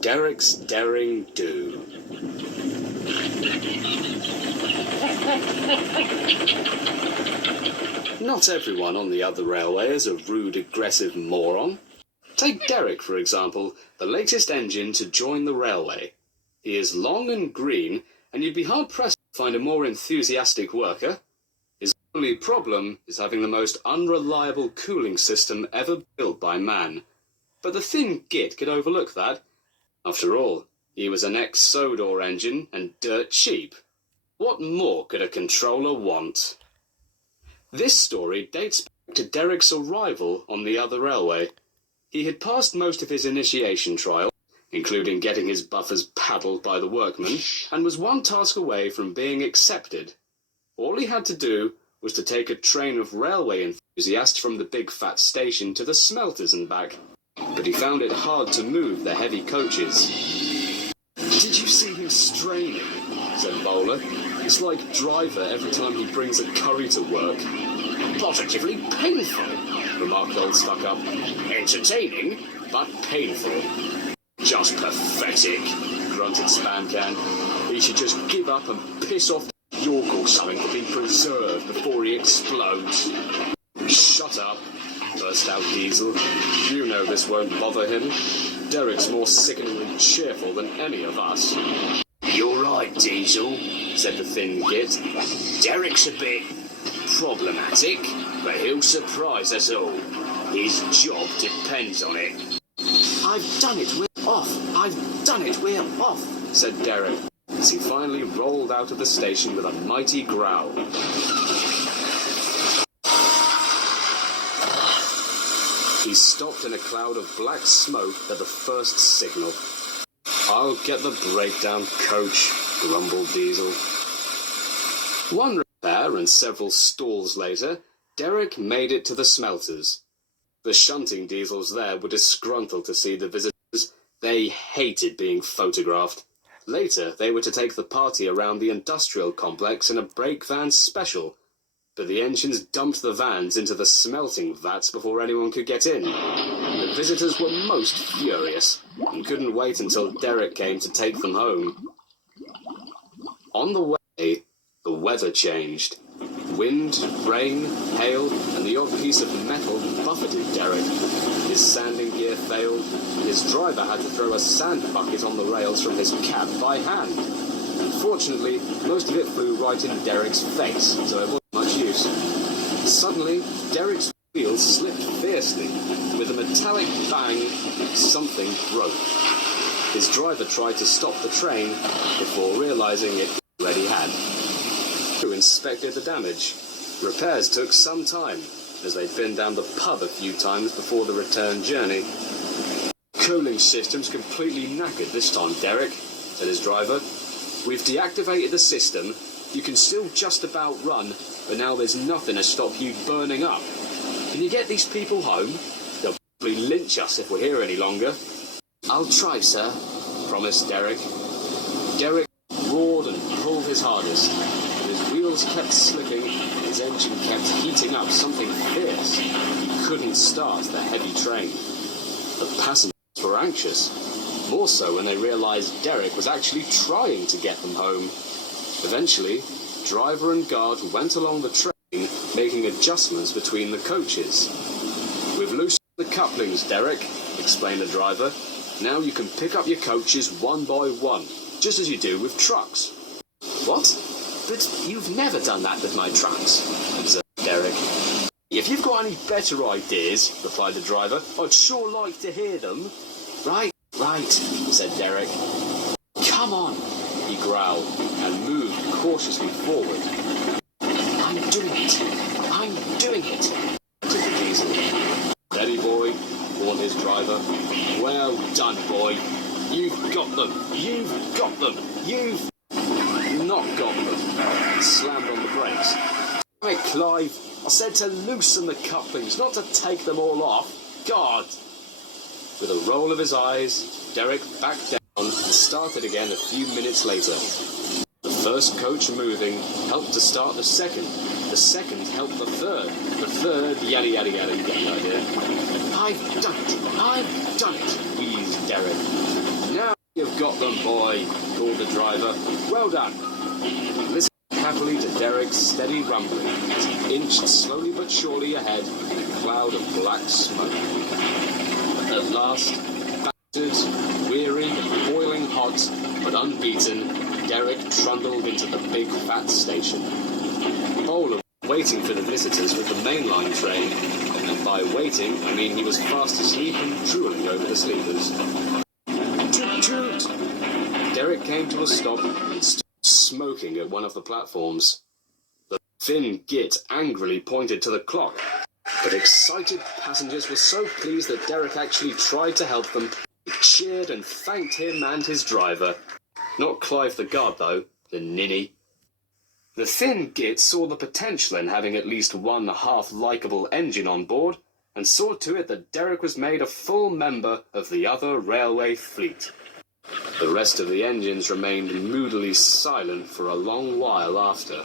Derek's Daring Do. Not everyone on the other railway is a rude, aggressive moron. Take Derek, for example, the latest engine to join the railway. He is long and green, and you'd be hard-pressed to find a more enthusiastic worker. His only problem is having the most unreliable cooling system ever built by man. But the Thin Git could overlook that. After all, he was an ex-Sodor engine and dirt cheap. What more could a controller want? This story dates back to Derek's arrival on the other railway. He had passed most of his initiation trial, including getting his buffers paddled by the workmen, and was one task away from being accepted. All he had to do was to take a train of railway enthusiasts from the big fat station to the Smelters and back. But he found it hard to move the heavy coaches. "Did you see him straining?" said Bowler. "It's like Driver every time he brings a curry to work." "Positively painful," remarked old Stuck-Up. "Entertaining, but painful." "Just pathetic," grunted Scamcan. "He should just give up and piss off York or something to be preserved before he explodes." "Shut up," burst out Diesel. "You know this won't bother him. Derek's more sickeningly cheerful than any of us." "You're right, Diesel," said the Thin Git. "Derek's a bit problematic, but he'll surprise us all. His job depends on it." "I've done it, we're off. I've done it, we're off," said Derek, as he finally rolled out of the station with a mighty growl. He stopped in a cloud of black smoke at the first signal. "I'll get the breakdown coach," grumbled Diesel. One repair and several stalls later, Derek made it to the Smelters. The shunting Diesels there were disgruntled to see the visitors. They hated being photographed. Later, they were to take the party around the industrial complex in a brake van special, but the engines dumped the vans into the smelting vats before anyone could get in. The visitors were most furious and couldn't wait until Derek came to take them home. On the way, the weather changed. Wind, rain, hail, and the odd piece of metal buffeted Derek. His sanding gear failed, and his driver had to throw a sand bucket on the rails from his cab by hand. Fortunately, most of it flew right in Derek's face, so it wasn't much use. Suddenly, Derek's wheels slipped fiercely. With a metallic bang, something broke. His driver tried to stop the train before realizing it already had. Who inspected the damage? Repairs took some time, as they'd been down the pub a few times before the return journey. "Cooling system's completely knackered this time, Derek," said his driver. "We've deactivated the system. You can still just about run, but now there's nothing to stop you burning up. Can you get these people home? They'll probably lynch us if we're here any longer." "I'll try, sir," promised Derek. Derek roared and pulled his hardest. His wheels kept slipping, and his engine kept heating up something fierce. He couldn't start the heavy train. The passengers were anxious, more so when they realized Derek was actually trying to get them home. Eventually, driver and guard went along the train, making adjustments between the coaches. "We've loosened the couplings, Derek," explained the driver. "Now you can pick up your coaches one by one, just as you do with trucks." "What? But you've never done that with my trucks," observed Derek. "If you've got any better ideas," replied the driver, "I'd sure like to hear them." Right, said Derek. "Come on," he growled, and moved cautiously forward. I'm doing it, said the Diesel. "Steady, boy," warned his driver. "Well done, boy. You've got them, you've not got them." He slammed on the brakes. "Damn it, Clive, I said to loosen the couplings, not to take them all off. God!" With a roll of his eyes, Derek backed down and started again a few minutes later. The first coach moving helped to start the second helped the third, yada yada yada, you get the idea. I've done it, wheezed Derek. "Now You've got them, boy, called the driver. Well done. Listen happily to Derek's steady rumbling as he inched slowly but surely ahead in a cloud of black smoke. At last, battered, weary and boiling hot, but unbeaten, Derek trundled into the big fat station. Bowler was waiting for the visitors with the mainline train, and by waiting, I mean he was fast asleep and drooling over the sleepers. Toot toot! Derek came to a stop and stood smoking at one of the platforms. The Thin Git angrily pointed to the clock, but excited passengers were so pleased that Derek actually tried to help them. He cheered and thanked him and his driver. Not Clive the guard, though, the ninny. The Thin Git saw the potential in having at least one half-likeable engine on board, and saw to it that Derek was made a full member of the other railway fleet. The rest of the engines remained moodily silent for a long while after.